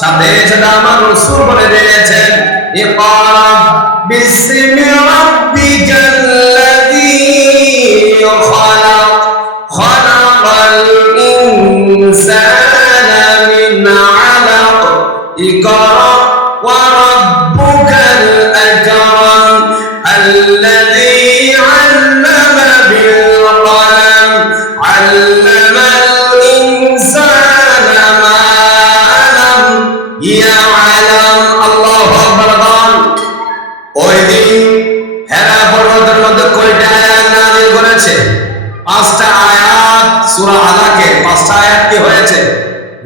সাথে সাথে আমার রাসূল বলে দিয়েছেন ইকরা বিসমি রাব্বিকাল্লাযী খালাক খালাকাল ইনসানা মিন আলাক ইকরা ওয়া রাব্বুকাল আকরাম আল্লাযী আল্লামা বিল কলম আল্লামাল ইনসানা মা লাম ইয়ালাম। আল্লাহু আকবার। ওই দিন হেরা পর্বতের মধ্যে কয়টা আয়াত নাযিল করেছে? 5টা আয়াত। সূরা আলাকে 5টা আয়াত কি হয়েছে?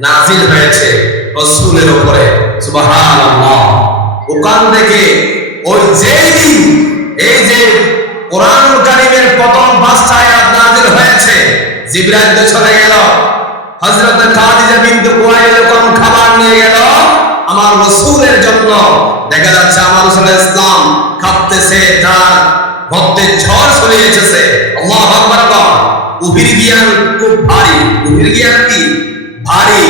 নাযিল হয়েছে রাসূলের উপরে। সুবহানাল্লাহ। ওখান থেকে ওই যেই দিন এই যে কোরআন কারীমের প্রথম 5টা আয়াত নাযিল হয়েছে, জিবরাইল তো চলে গেল। হযরত খাদিজা বিনতে খুয়াইলিদ যখন খাবার নিয়ে গেল আমার রাসূলের জন্য, দেখা যাচ্ছে আমার রাসূল ইসলাম খাপতেছে, তার মধ্যে ঝড় চলে এসেছে। আল্লাহু আকবার। উহির জ্ঞান খুব ভারী। উহির জ্ঞান কি ভারী?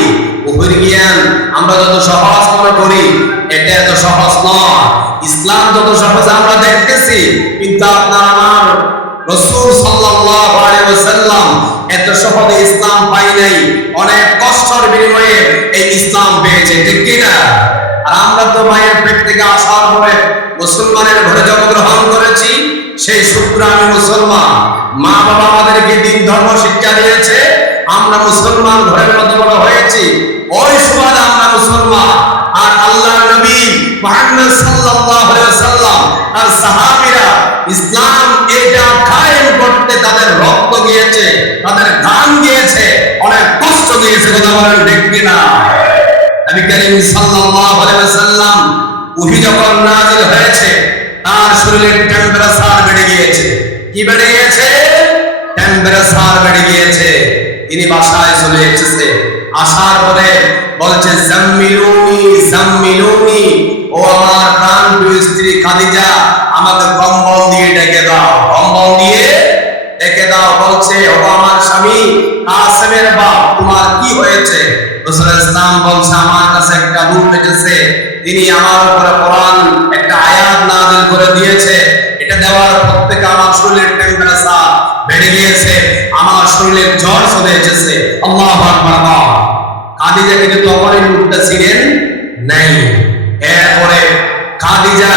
উহির জ্ঞান আমরা যত সহজ মনে করি, এটা এত সহজ নয়। ইসলাম যত সহজ আমরা দেখতেছি, কিন্তু আপনার আমার রাসূল সাল্লাল্লাহু আলাইহি ওয়াসাল্লাম এত সহজে ইসলাম পাই নাই, অনেক কষ্টের বিনিময়ে এই ইসলাম পেয়েছে, ঠিক কি না? আর আমরা তো মায়ের পেট থেকে আসার পরে মুসলমানের ঘরে জন্মগ্রহণ করেছি, সেই সূত্রে আমি মুসলমান। মা বাবা আমাদেরকে দ্বীন ধর্ম শিক্ষা দিয়েছে, আমরা মুসলমান ঘরের মধ্যে বড় হয়েছি, ওই সুবাদে আমরা মুসলমান। আর আল্লাহর নবী মুহাম্মদ সাল্লাল্লাহু আলাইহি ওয়াসাল্লাম আর সাহাবীরা ইসলাম এটা কায়েম করতে তাদের রক্ত গিয়েছে, তাদের গান গিয়েছে, অনেক কষ্ট গিয়েছে। কথা বলেন ঠিক কিনা? নবী করিম সাল্লাল্লাহু আলাইহি ওয়াসাল্লাম ওহী যখন নাযিল হয়েছে, তার শরীরের টেম্পারেচার বেড়ে গিয়েছে। কি বেড়ে গিয়েছে? টেম্পারেচার বেড়ে গিয়েছে। তিনি বাসায় চলে এসেছে। আসার পরে বলছে জাম্মিলুনি জাম্মিলুনি, ও আমার প্রাণপ্রিয় স্ত্রী খাদিজা, আমাকে কম্বল দিয়ে ঢেকে দাও, কম্বল দিয়ে ঢেকে দাও। বলছে ও আমার স্বামী কাসেমের বাপ, তোমার কি হয়েছে? রাসূল ইসলাম বলছে আমার কাছে একটা লোক এসেছে, তিনি আমার উপরে কোরআন একটা আয়াত নাযিল করে দিয়েছে, এটা দেওয়ার পর থেকে আমার শরীরের টেম্পারেচার বেড়ে গিয়েছে, আমার শরীরের জ্বর চলে এসেছে। আল্লাহু আকবার। খাদিজা কিন্তু তখনই লোকটা ছিলেন নাই। এরপরে খাদিজা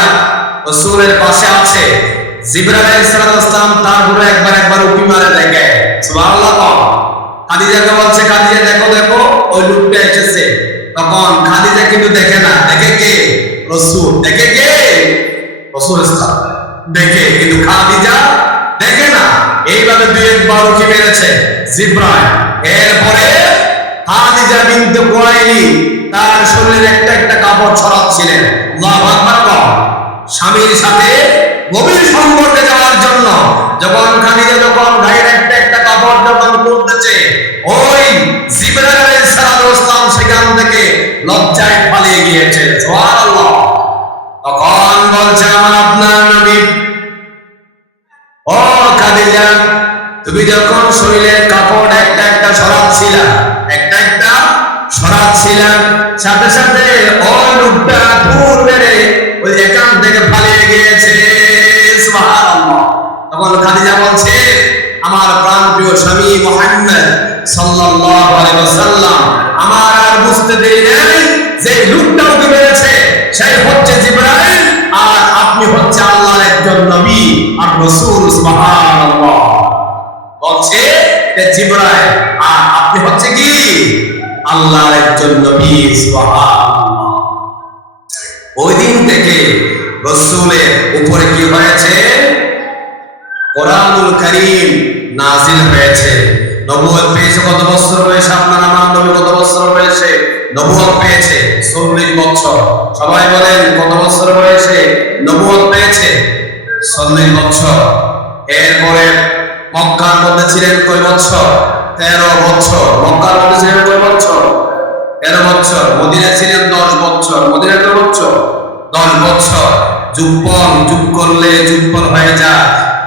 রাসূলের পাশে আছে, জিবরাইল আলাইহিস সালাম তার উপরে একবার উকি মারে দেখে। সুবহানাল্লাহ। খাদিজাকে বলছে খাদিজা দেখো দেখো ওই লোকটা এসেছে। তখন খাদিজা কিন্তু দেখে না, দেখে কে? রাসূল। দেখে কে? রাসূল ইসলাম দেখে, কিন্তু খাদিজা দেখে না। এইভাবে দুই একবার উকি মেরেছে জিবরাইল। এরপরে খাদিজা বিনতে খুয়াইলিদ তার শরীরের একটা একটা কাপড় ছড়াচ্ছিলেন। আল্লাহু আকবার। স্বামীর সাথে গভীর সম্পর্কে যাওয়ার জন্য যখন খাদিজা যখন গায়ের একটা একটা কাপড় যখন তুলতেছে, ওই জিবরাইল আলাইহিস সালাম সেখান থেকে লজ্জায় পালিয়ে গিয়েছে। সুবহানাল্লাহ। তখন বলছে আমার আপনার নবী, ও খাদিজা, তুমি যখন শরীরের কাপড় একটা একটা সরাচ্ছিলা, একটা একটা সরাচ্ছিলা, সাথে সাথে ওই লোকটা দূর বেড়ে ওই এখান থেকে পালিয়ে গিয়েছে। সুবহানাল্লাহ। তখন খাদিজা বলছে আমার প্রাণপ্রিয় স্বামী মুহাম্মদ সাল্লাল্লাহু আলাইহি ওয়াসাল্লাম, আমার আর বুঝতে দেরি নেই যে লোকটা উঠে বেড়েছে সেই হচ্ছে জিবরাইল, আর আপনি হচ্ছে আল্লাহর একজন নবী আর রাসূল। সুবহানাল্লাহ। বলছে যে জিবরাইল আর আপনি হচ্ছে কি আল্লাহর একজন নবী। সুবহানাল্লাহ। ওই দিন থেকে রাসূলের উপরে কি হয়েছে? কোরআনুল কারীম নাযিল হয়েছে। নবুয়ত পেয়েছে কত বছর বয়সে? আপনার আমার নবী কত বছর বয়সে নবুয়ত পেয়েছে? 40 বছর। সবাই বলেন কত বছর বয়সে নবুয়ত পেয়েছে? 40 বছর। এরপরে মক্কার মধ্যে ছিলেন কয় বছর? 13 বছর। মক্কার মধ্যে ছিলেন কয় বছর? 13 বছর। মদিনায় ছিলেন 10 বছর। মদিনায় কয় বছর? 10 বছর। যোগ করলে যুগপল হয়ে যায়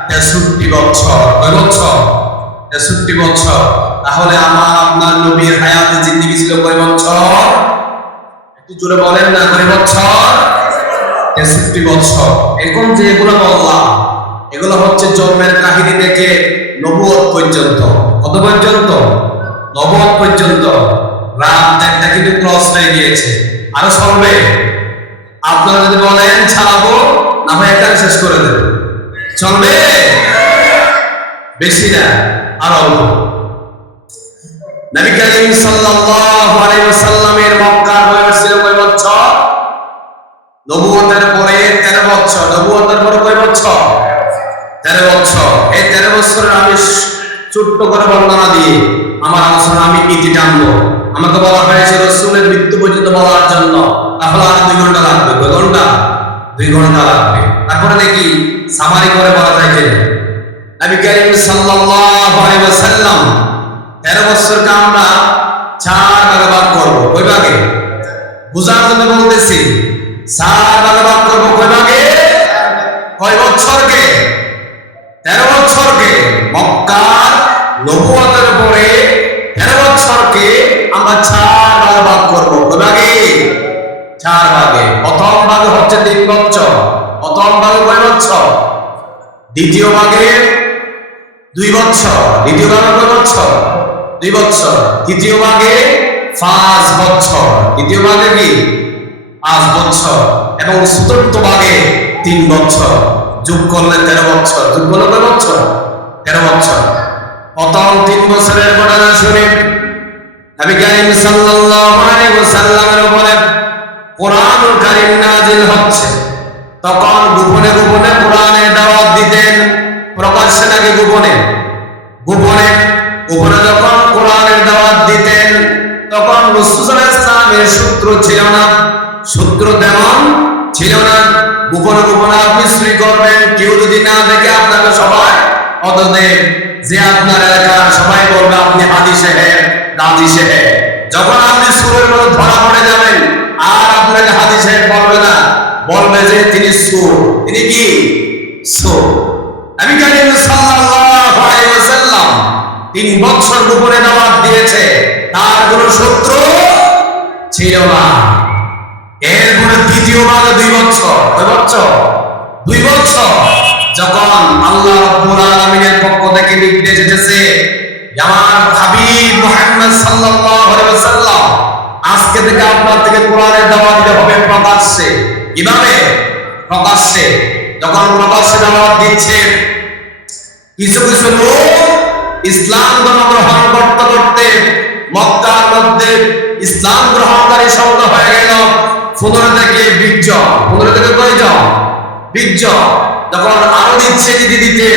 63 বছর। কয় বছর? 63 বছর। তাহলে আমার আপনার নবীর হায়াতে জিন্দেগি ছিল কয় বছর? একটু জোরে বলেন না, কয় বছর? 63 বছর। এখন যে এগুলো বললাম এগুলো হচ্ছে জন্মের কাহিনী থেকে নবুয়ত পর্যন্ত। কত পর্যন্ত? নবুয়ত পর্যন্ত। রাত 4টা কিন্তু ক্রস হয়ে গিয়েছে, আরো চলবে। আপনারা যদি বলেন ছাড়াবো, না হয় এখানে শেষ করে দেব, চলবে? বেশি না, আর অল্প। নবী করিম সাল্লাল্লাহু আলাইহি ওয়াসাল্লামের মক্কার বয়স ছিল কয় বছর? নবুয়তের পরে 13 বছর। নবুয়তের পরে কয় বছর? 13 বছর। এই 13 বছরের আমি ছোট্ট করে বর্ণনা দিয়ে আমার আলোচনা আমি ইতি টানবো। আমাকে বলা হয়েছে রাসূলের মৃত্যু পর্যন্ত বলার জন্য, তাহলে আর 2 ঘন্টা লাগবে। কয় ঘন্টা? 2 ঘন্টা লাগবে। তারপরে দেখি সামারি করে বলা যায় কিনা। নবী করিম সাল্লাল্লাহু আলাইহি ওয়াসাল্লাম 13 বছরকে আমরা 4 ভাগে ভাগ করব। কয় ভাগে? বুঝার জন্য বলতেছি, 4 ভাগে ভাগ করব। কয় ভাগে? কয় বছরকে? 13 বছরকে। মক্কার নবুয়তের পরে 13 বছরকে আমরা 4 ভাগে ভাগ করব। কয় ভাগে? 4 ভাগে। প্রথম ভাগে হচ্ছে 3 বছর। প্রথম ভাগে কয় বছর? দ্বিতীয় ভাগে 2 বছর। দ্বিতীয় ভাগে কয় বছর? 2 বছর। তৃতীয় ভাগে 5 বছর। তৃতীয় ভাগে কি? 5 বছর। এবং চতুর্থ ভাগে 3 বছর। যোগ করলে 13 বছর। যোগ করলে কয় বছর? 13 বছর। প্রথম 3 বছরের ঘটনা শুনে নবী করিম সাল্লাল্লাহু আলাইহি ওয়াসাল্লামের উপরে কোরআনুল কারীম নাযিল হচ্ছে। তখন গোপনে গোপনে কোরআনের দাওয়াত দিতেন, প্রকাশ্যে নাকি গোপনে? গোপনে। গোপনে যখন কোরআনের দাওয়াত দিতেন তখন রাসূল সাল্লাল্লাহু আলাইহি ওয়াসাল্লামের সূত্র ছিল না, সূত্র তেমন ছিল না। গোপনে গোপনে আপনি সৃষ্টি করবেন, কেউ যদি না দেখে আপনাকে সবাই অতএব যে আপনার এলাকার সবাই বলবে আপনি হাদী সাহেব, গাজী সাহেব। যখন আপনি সুরের মধ্যে ধরা পড়ে যাবেন আর আপনাকে হাদী সাহেব বলবে না, বলবে যে তিনি সুর। তিনি কি? সুর। নবী করিম সাল্লাল্লাহু আলাইহি ওয়াসাল্লাম 3 বছর গোপনে দাওয়াত দিয়েছে, তার কোনো শত্রু ছিল না। এরপরে দ্বিতীয় ভাগে 2 বছর। কয় বছর? 2 বছর। যখন আল্লাহ রাব্বুল আলামিনের পক্ষ থেকে নির্দেশ এসেছে, আমার হাবিব মুহাম্মদ সাল্লাল্লাহু আলাইহি ওয়াসাল্লাম আজকে থেকে আপনার থেকে কোরআনের দাওয়াত দিতে হবে প্রকাশ্যে। কিভাবে? প্রকাশ্যে। যখন প্রকাশ্যে দাওয়াত দিচ্ছে, কিছু কিছু লোক ইসলাম ধর্ম গ্রহণ করতে করতে মক্কার মধ্যে ইসলাম গ্রহণকারী সংখ্যা হয়ে গেল 15 থেকে 20 জন। 15 থেকে কয়জন? 20 জন। যখন আরো দিচ্ছে দিতে দিতে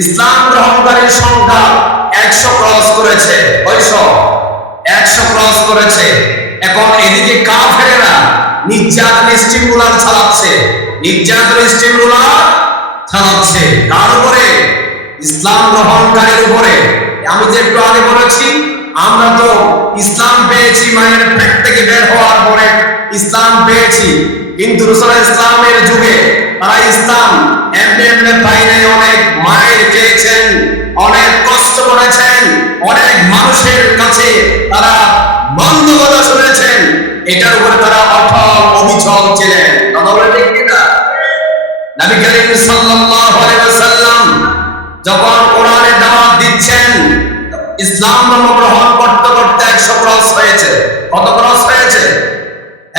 ইসলাম গ্রহণকারীর সংখ্যা 100 ক্রস করেছে। কয়শো? 100 ক্রস করেছে। এখন এদিকে কাফেরেরা নির্যাতন স্টিমুলার চালাচ্ছে, নির্যাতন স্টিমুলার চালাচ্ছে। তার উপরে ইসলাম গ্রহণকারীর উপরে। আমি যে একটু আগে বলেছি, আমরা তো ইসলাম পেয়েছি মায়ের পেট থেকে বের হওয়ার পরে ইসলাম পেয়েছি, কিন্তু রাসূল ইসলামের যুগে তারা ইসলাম এমনি এমনি পায় নাই। অনেক মায়ের খেয়েছেন, অনেক কষ্ট করেছেন, অনেক মানুষের কাছে তারা মন্দ কথা শুনেছেন। এটার উপরে তারা অটল অবিচল ছিলেন। কথা বলে ঠিক কিনা? নবী করিম সাল্লাল্লাহু আলাইহি ওয়াসাল্লাম যখন কোরআনের দাওয়াত দিচ্ছেন, ইসলাম ধর্ম গ্রহণ করতে করতে 100 ক্রস হয়েছে। কত ক্রস হয়েছে?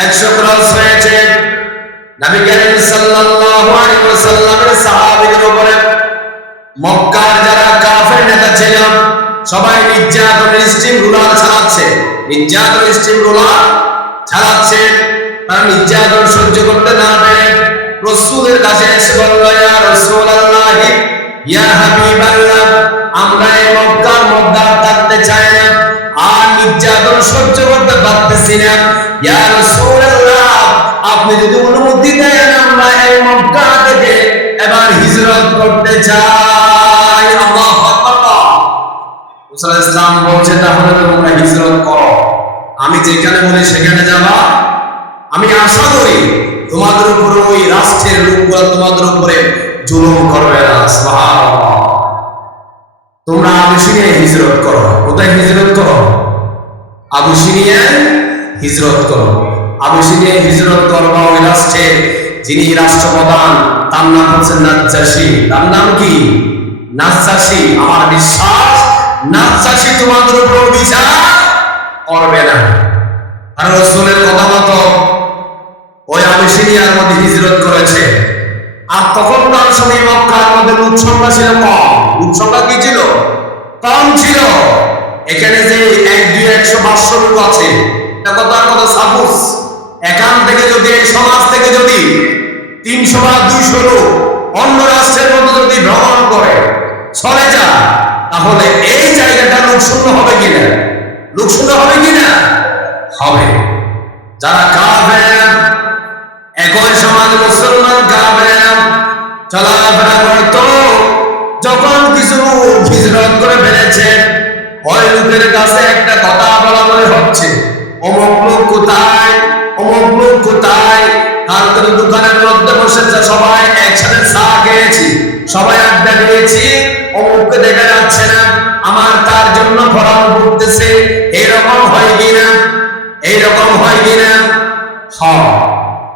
100 ক্রস হয়েছে। নবী করিম সাল্লাল্লাহু আলাইহি ওয়াসাল্লামের সাহাবীদের উপরে মক্কার যারা কাফের নেতা ছিল সবাই নির্যাতনের স্টিম রুলার চালাচ্ছে, নির্যাতন স্টিম রুলার চালাচ্ছে। তারা নির্যাতন সহ্য করতে না পেরে রাসূলের কাছে এসে বলল, ইয়া রাসূলুল্লাহ, ইয়া হাবিবাল্লাহ, আমরা এই মক্কার মধ্যে থাকতে চাই না, আর নির্যাতন সহ্য করতে পারতেছি না। ইয়া রাসূলুল্লাহ, আপনি যদি অনুমতি দেন আমরা এই মক্কা থেকে এবার হিজরত করতে চাই। আল্লাহু আকবার। রাসূল ইসলাম বলছে, তাহলে তোমরা হিজরত করো, আমি যেখানে বলি সেখানে যাবা। আমি আশা করি তোমাদের উপরে ওই রাষ্ট্রের লোকগুলো তোমাদের উপরে জুলুম করবে না। সুবহানাল্লাহ। তোমরা আবিসিনিয়ায় হিজরত করো। কোথায় হিজরত করো? আবিসিনিয়ায় হিজরত করো। আবিসিনিয়া হিজরত করবা ওই রাষ্ট্রে যিনি রাষ্ট্রপ্রধান তার নাম হচ্ছে নাজ্জাশী। তার নাম কি? নাজ্জাশী। আমার বিশ্বাস নাজ্জাশী তোমাদের উপর বিচার করবে না, কারণ রাসূলের কথা মতো ওই আবিসিনিয়ার মধ্যে হিজরত করেছে। আর তখনকার সময় মক্কার মধ্যে লোক সংখ্যা ছিল কম। লোক সংখ্যা কি ছিল? কম ছিল। এখানে যে 100-200-500 লোক আছে, এটা কথার কথা সাপোজ এখান থেকে যদি এই সমাজ থেকে যদি 300 বা 200 লোক অন্য রাষ্ট্রের মধ্যে যদি ভ্রমণ করে চলে যায়, তাহলে এই জায়গাটা লোকশূন্য হবে কিনা? লোকশূন্য হবে কিনা? হবে। যারা কাফের, একই সমাজ মুসলমান কাফের চলাফেরা করতো, যখন কিছু হিজরত করে ফেলেছে, ওই লোকের কাছে একটা কথা বলা মনে হচ্ছে, অমুক লোক কোথায়, অমুক লোক কোথায়। তার দোকানের মধ্যে বসেছে, সবাই একসাথে চা খেয়েছি, সবাই আড্ডা দিয়েছি, অমুককে দেখা যাচ্ছে না, আমার তার জন্য ফরাম করতেছে। এরকম হয় কিনা? এইরকম হয় কিনা? হয়।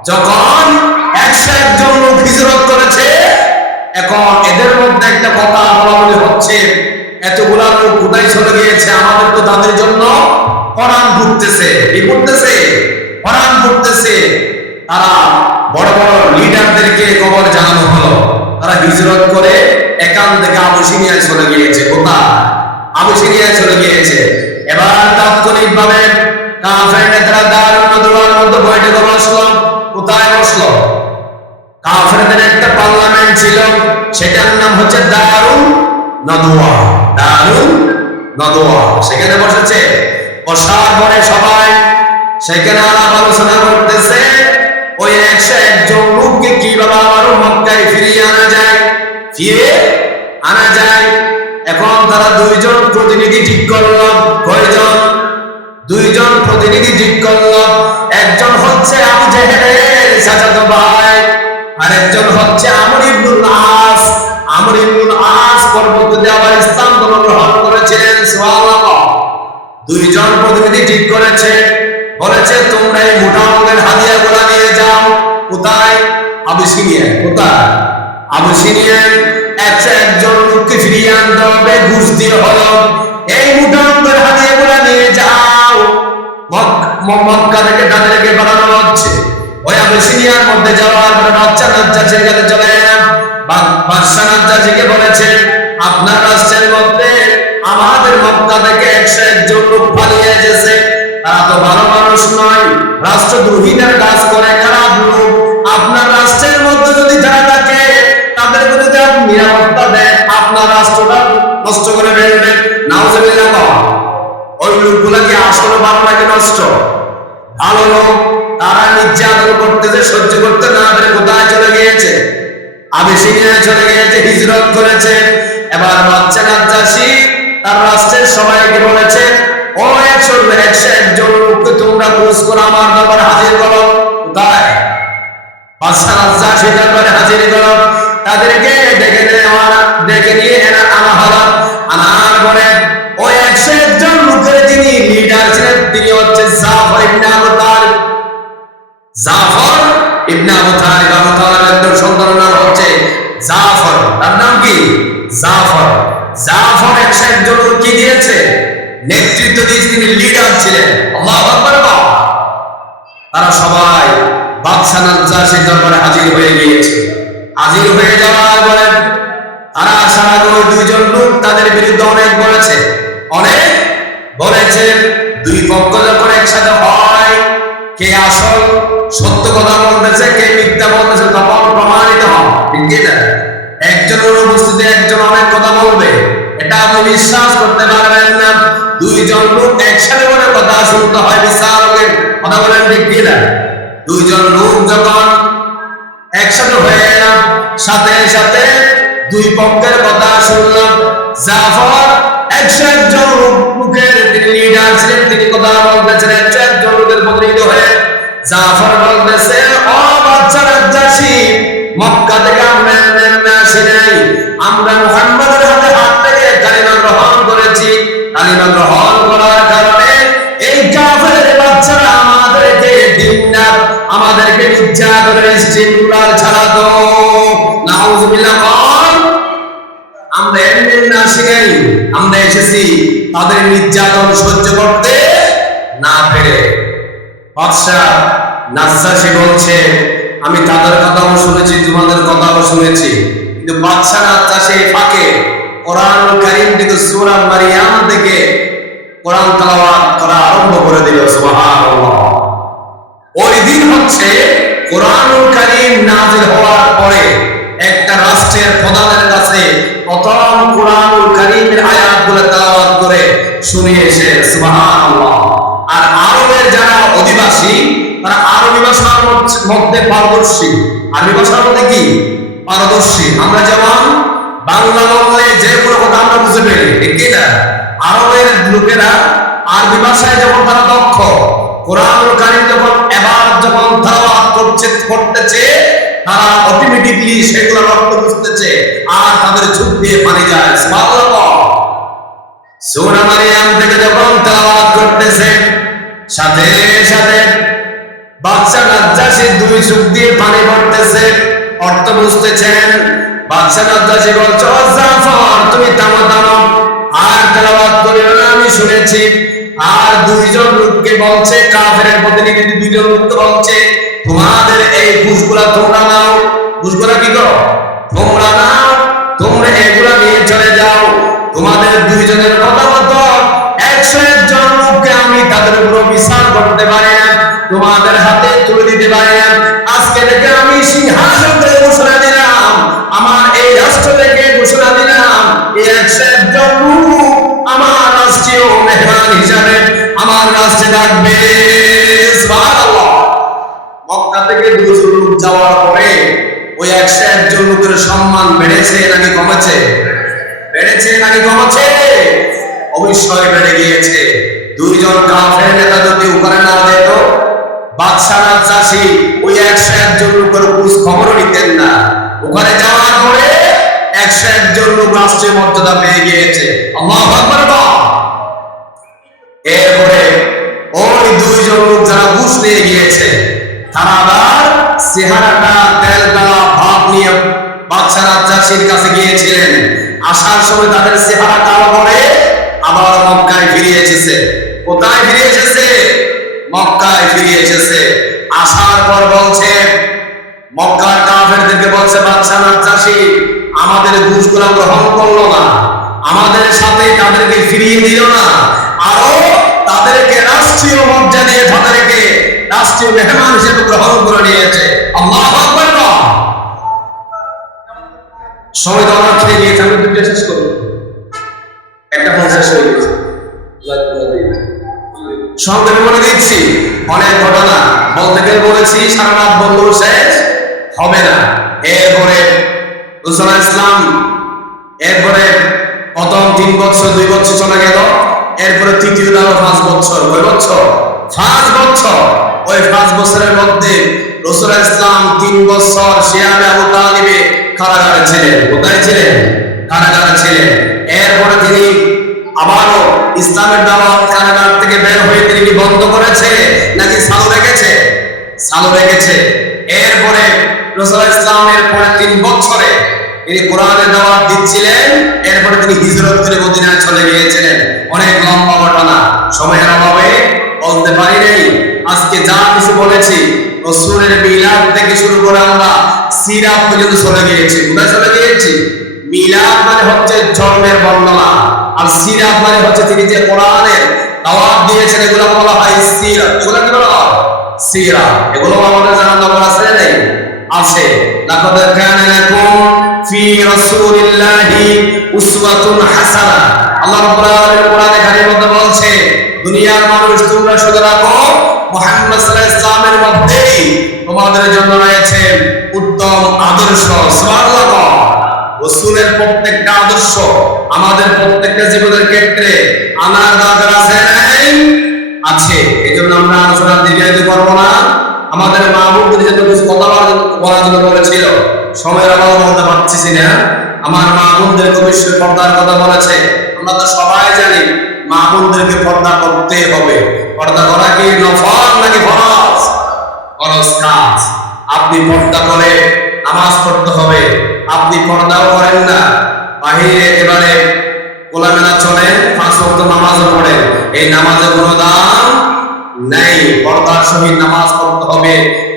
যখন 101 জন লোক হিজরত করেছে, এখন এদের মধ্যে একটা কথা বলা মনে হচ্ছে, এতগুলা লোক কোথায় চলে গিয়েছে, আমাদের তো তাদের জন্য কোরআন পড়তেছে। কি পড়তেছে? কোরআন পড়তেছে। তারা বড় বড় লিডারদেরকে খবর জানানো হলো, তারা হিজরত করে এখান থেকে আবিসিনিয়ায় চলে গিয়েছে। কোথায়? আবিসিনিয়ায় চলে গিয়েছে। এবার তাৎক্ষণিকভাবে কাফের নেতারা দারুন নদওয়ার মধ্যে বৈঠকে বসলো। কোথায় বসলো? কাফেরদের একটা পার্লামেন্ট ছিল, সেটার নাম হচ্ছে দারুন নদওয়া। দারুন নদওয়া, সেখানে বসেছে। বসার পরে সবাই সেখানে আলাপ আলোচনা করতেছে, ওই 101 জন লোককে কিভাবে আবারও মক্কায় ফিরিয়ে আনা যায়, ফিরে আনা যায়। এখন তারা 2 জন প্রতিনিধি ঠিক করলো। কয়জন? 2 জন প্রতিনিধি ঠিক করলো। একজন হচ্ছে আবু জেহেলের চাচাতো ভাই, আরেকজন হচ্ছে আমর ইবনুল আস। আমর ইবনুল আস পরবর্তীতে আবার ইসলাম ধর্ম গ্রহণ করেছিলেন। সুবহানাল্লাহ। 2 জন প্রতিনিধি ঠিক করেছে, বলেছে তোমরা এই মোটা অঙ্কের হাদিয়াগুলো নিয়ে যাও। কোথায়? আবিসিনিয়া। কোথায়? আবিসিনিয়ায় 101 জন লোককে ফিরিয়ে আনতে হবে, ঘুষ দিয়ে হলো। এই মোটা অঙ্কের হাদিয়াগুলো নিয়ে যাও। মক্কা থেকে তাদেরকে বানানো হচ্ছে। ওই আবিসিনিয়ার মধ্যে যাওয়ার পরে বাদশা নাজ্জাশীর কাছে চলে এলাম। বাদশা নাজ্জাশীকে বলেছে, আপনার রাষ্ট্রের মধ্যে আমাদের মক্কা থেকে 101 জন লোক পালিয়ে এসেছে, তারা তো ভালো মানুষ নয়, রাষ্ট্রদ্রোহীদের কাজ করে, খারাপ লোক। আপনার রাষ্ট্রের মধ্যে যদি যারা থাকে তাদের বিরুদ্ধে আপনি নিরাপত্তা দেন, আপনার রাষ্ট্রটা নষ্ট করে ফেলবেন। নাউজুবিল্লাহ। ওই লোকগুলা কি আসলে ভালো নাকি নষ্ট? ভালো লোক। তারা নির্যাতন করতেছে, সহ্য করতে না পেরে কোথায় চলে গিয়েছে? আবিসিনিয়ায় চলে গিয়েছে, হিজরত করেছে। এবার বাদশা নাজ্জাশী তার রাষ্ট্রের সবাইকে বলেছে, ও 101 জন লোককে তোমরা খোঁজ করে আমার দরবারে হাজির করো। কোথায়? বাদশা নাজ্জাশী দরবারে হাজির করো। তাদেরকে ডেকে নিয়ে আনা হলো। আনার পরে ওই 101 জন লোকের যিনি লিডার ছিলেন, তিনি হচ্ছে জাফর ইবনে আবু তালিব। জাফর ইবনে আবু তালিব। আবু তালিবের সন্তানের নাম হচ্ছে জাফর। তার নাম কি? জাফর। জাফর 101 জন কি দিয়েছে? নেতৃত্ব দিয়েছে, তিনি লিডার ছিলেন। আল্লাহু আকবার। তারা সবাই বাদশা নাজ্জাশীর দরবারে হাজির হয়ে গিয়েছে। হাজির হয়ে যাওয়ার পরে তারা আসার আগে 2 জন লোক তাদের বিরুদ্ধে অনেক বলেছে, অনেক বলেছে। 2 পক্ষ যখন একসাথে হয়, কে আসল সত্য কথা বলতেছে, কে মিথ্যা বলতেছে, তখন প্রমাণিত হয়। ঠিক না? একজনের উপস্থিতি একজন অনেক কথা বলবে, এটা আপনি বিশ্বাস করতে পারবেন না। 2 জন লোক একসাথে করে কথা শুনতে হয় বিচারকের কথা। বলেন ঠিক কিনা? 2 জন লোক যখন একসাথে হয়ে এলাম, সাথে সাথে 2 পক্ষের কথা শুনলাম। জাফর 101 জন লোকের তিনি লিডার ছিলেন, তিনি কথা বলতেছেন 101 জন লোকের প্রতিনিধি হয়ে। জাফর বলতেছে, ও বাদশা নাজ্জাশী, মক্কা থেকে আমরা আসি নাই, আমরা মুহাম্মাদের হাত থেকে কালিমা গ্রহণ করেছি। কালিমা গ্রহণ করার কারণে এই কাফের বাচ্চারা আমাদেরকে দিন না নাই, আমরা এসেছি তাদের নির্যাতন সহ্য করতে না পেরে। বাদশাহ নাজ্জাশী বলছে, আমি তাদের কথাও শুনেছি, তোমাদের কথাও শুনেছি, কিন্তু বাদশাহ নাজ্জাশী ফাঁকে কোরআনুল কারীম থেকে সূরা মারইয়াম থেকে কোরআন তেলাওয়াত করা আরম্ভ করে দিল। সুবহানাল্লাহ। ওই দিন হচ্ছে কোরআনুল কারীম নাযিল হওয়ার পরে একটা রাষ্ট্রের প্রধানের কাছে প্রথম কোরআনুল কারীমের আয়াতগুলো তেলাওয়াত করে শুনিয়েছে। সুবহানাল্লাহ। আর আরবের যারা অধিবাসী তারা আরবি ভাষার মধ্যে পারদর্শী। আরবি ভাষার মধ্যে কি পারদর্শী? আমরা যেমন বাংলা বললে যে কোনো কথা আমরা বুঝে ফেলি, ঠিক কিনা? আরবের লোকেরা আরবি ভাষায় যখন তারা দক্ষ, কোরআনুল কারীম যখন তেলাওয়াত করতেছে, তারা অটোমেটিকলি সেগুলোর অর্থ বুঝতেছে আর তাদের চোখ দিয়ে পানি যায়। সুবহানাল্লাহ। সূরা মারইয়াম থেকে যখন তেলাওয়াত করতেছে, সাথে সাথে বাদশাহ নাজ্জাশী দুই চোখ দিয়ে পানি পড়তেছে, অর্থ বুঝতেছেন। বাদশাহ নাজ্জাশী বলছে, ও জাফর, তুমি থামো থামো, আর তেলাওয়াত করিও না, আমি শুনেছি। আর দুইজন লোককে বলছে, কাফেরের প্রতিনিধি দুইজন লোককে বলছে, তোমাদের এই ঘুষগুলা তোমরা নাও। ঘুষগুলা কি করো? তোমরা নাও, তোমরা এগুলা নিয়ে চলে যাও। তোমাদের দুইজনের মতামত 101 জন লোককে আমি তাদের উপর বিচার করতে পারি না, তোমাদের হাতে তুলে দিতে পারি না। আজকে থেকে আমি সিংহাসন থেকে ঘোষণা দিলাম, আমার এই রাষ্ট্র থেকে ঘোষণা দিলাম, এই 101 জন লোক আমার রাষ্ট্রীয় মেহমান হিসাবে আমার রাষ্ট্রে থাকবে। সুবহানাল্লাহ। মক্কা থেকে 200 লোক যাওয়ার পরে ওই 101 জন লোকের সম্মান বেড়েছে নাকি কমেছে? বেড়েছে নাকি কমেছে? অবশ্যই বেড়ে গিয়েছে। দুইজন কাফের নেতা যদি ওখানে না যেত, বাদশাহ নাজ্জাশী ওই 101 জন লোকের খোঁজ খবরও নিতেন না। ওখানে যাওয়ার পরে 101 জন লোক রাষ্ট্রীয় মর্যাদা পেয়ে গিয়েছে। আল্লাহু আকবার। এরপরে ওই দুইজন লোক যারা ঘুষ নিয়ে গিয়েছে, তারা আবার চেহারাটা তেলটা ভাব নিয়ে বাদশাহ নাজ্জাশীর কাছে গিয়েছিলেন। আসার সময় তাদের চেহারা কালো করে আবার মক্কায় ফিরে এসেছে। কোথায় ফিরে এসেছে? মক্কায় ফিরে এসেছে। আসার পর বলছে, মক্কার কাফেরদেরকে বলছে, বাদশাহ নাজ্জাশী আমাদের ঘুষগুলো গ্রহণ করলো না, আমাদের সাথে তাদেরকে ফিরিয়ে দিল না, আরো তাদেরকে রাষ্ট্রীয় মর্যাদা দিয়ে তাদেরকে রাষ্ট্রীয় মেহমান হিসেবে গ্রহণ করে নিয়েছে। আল্লাহু আকবার। সময় তো আমার খেয়ে গিয়েছে, আমি দুটো শেষ করবো, একটা 50 হয়ে গেছে। সংক্ষেপে বলে দিচ্ছি, অনেক ঘটনা বলতে গেলে বলেছি, সারা রাত বন্ধু শেষ হবে না। এরপরে রাসূল ইসলাম, এরপরে প্রথম 3 বছর 2 বছর চলে গেল, এরপরে তৃতীয় গেল 5 বছর। কয় বছর? 5 বছর। ওই 5 বছরের মধ্যে রাসূল ইসলাম 3 বছর শিয়াবে আবু তালিবে কারাগারে ছিলেন। কোথায় ছিলেন? কারাগারে ছিলেন। এরপরে তিনি আবারও ইসলামের দাওয়াত কারাগার থেকে বের হয়ে তিনি কি বন্ধ করেছে নাকি চালু রেখেছে? চালু রেখেছে। এরপরে রাসূল ইসলামের পরে 3 বছরে তিনি কোরআনের দাওয়াত দিচ্ছিলেন। এরপরে তিনি হিজরত করে মদিনায় চলে গিয়েছিলেন। অনেক লম্বা ঘটনা, সময়ের অভাবে বলতে পারি নাই। আজকে যা কিছু বলেছি, রাসূলের মিলাদ থেকে শুরু করে আমরা সিরাত পর্যন্ত চলে গিয়েছি। কোথায় চলে গিয়েছি? মিলাদ মানে হচ্ছে জন্মের বর্ণনা, আর সিরাত মানে হচ্ছে তিনি যে কোরআনের দাওয়াত দিয়েছেন, এগুলো বলা হয় সিরাত। এগুলো কি বলা হয়? সিরাত। এগুলো আমাদের জানার দরকার আছে না? নেই? আছে। লাকাদ কানা লাকুম ফি রাসূলিল্লাহি উসওয়াতুন হাসানাহ। আল্লাহ রাব্বুল আলামিন কোরআনে কারীমের মধ্যে বলছে, দুনিয়ার মানুষ তোমরা শুনে রাখো, মুহাম্মদ সাল্লাল্লাহু আলাইহি ওয়াসাল্লামের মধ্যেই তোমাদের জন্য রয়েছে উত্তম আদর্শ। সুবহানাল্লাহ। রাসূলের প্রত্যেকটা আদর্শ আমাদের প্রত্যেকটা জীবনের ক্ষেত্রে আনার দরকার আছে নাই? আছে। এজন্য আমরা আলোচনা দীর্ঘায়িত করব না। আমাদের মাহবুবদের জন্য কিছু কথা বলার জন্য বলেছিল, সময়ের অভাবে বলতে পারছি না। আমার মাহবুবদের অবশ্যই পর্দার কথা বলেছে। আমরা তো সবাই জানি মাহবুবদেরকে পর্দা করতে হবে। পর্দা করা কি নফল নাকি ফরজ? ফরজ কাজ। আপনি পর্দা করে নামাজ পড়তে হবে। আপনি পর্দাও করেন না, বাহিরে একেবারে নামাজ পড়েন, এই নামাজের কোনো দাম নেই। পর্দার সহিত নামাজ পড়তে হবে,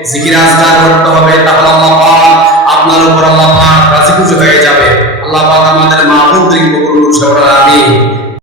জিকির আজকার করতে হবে, তাহলে আল্লাহ পাক আপনার উপর আল্লাহ পাক রাজি খুশি হয়ে যাবে। আল্লাহ পাক আমাদের মা বোনদের কবুল করুন, আমিন।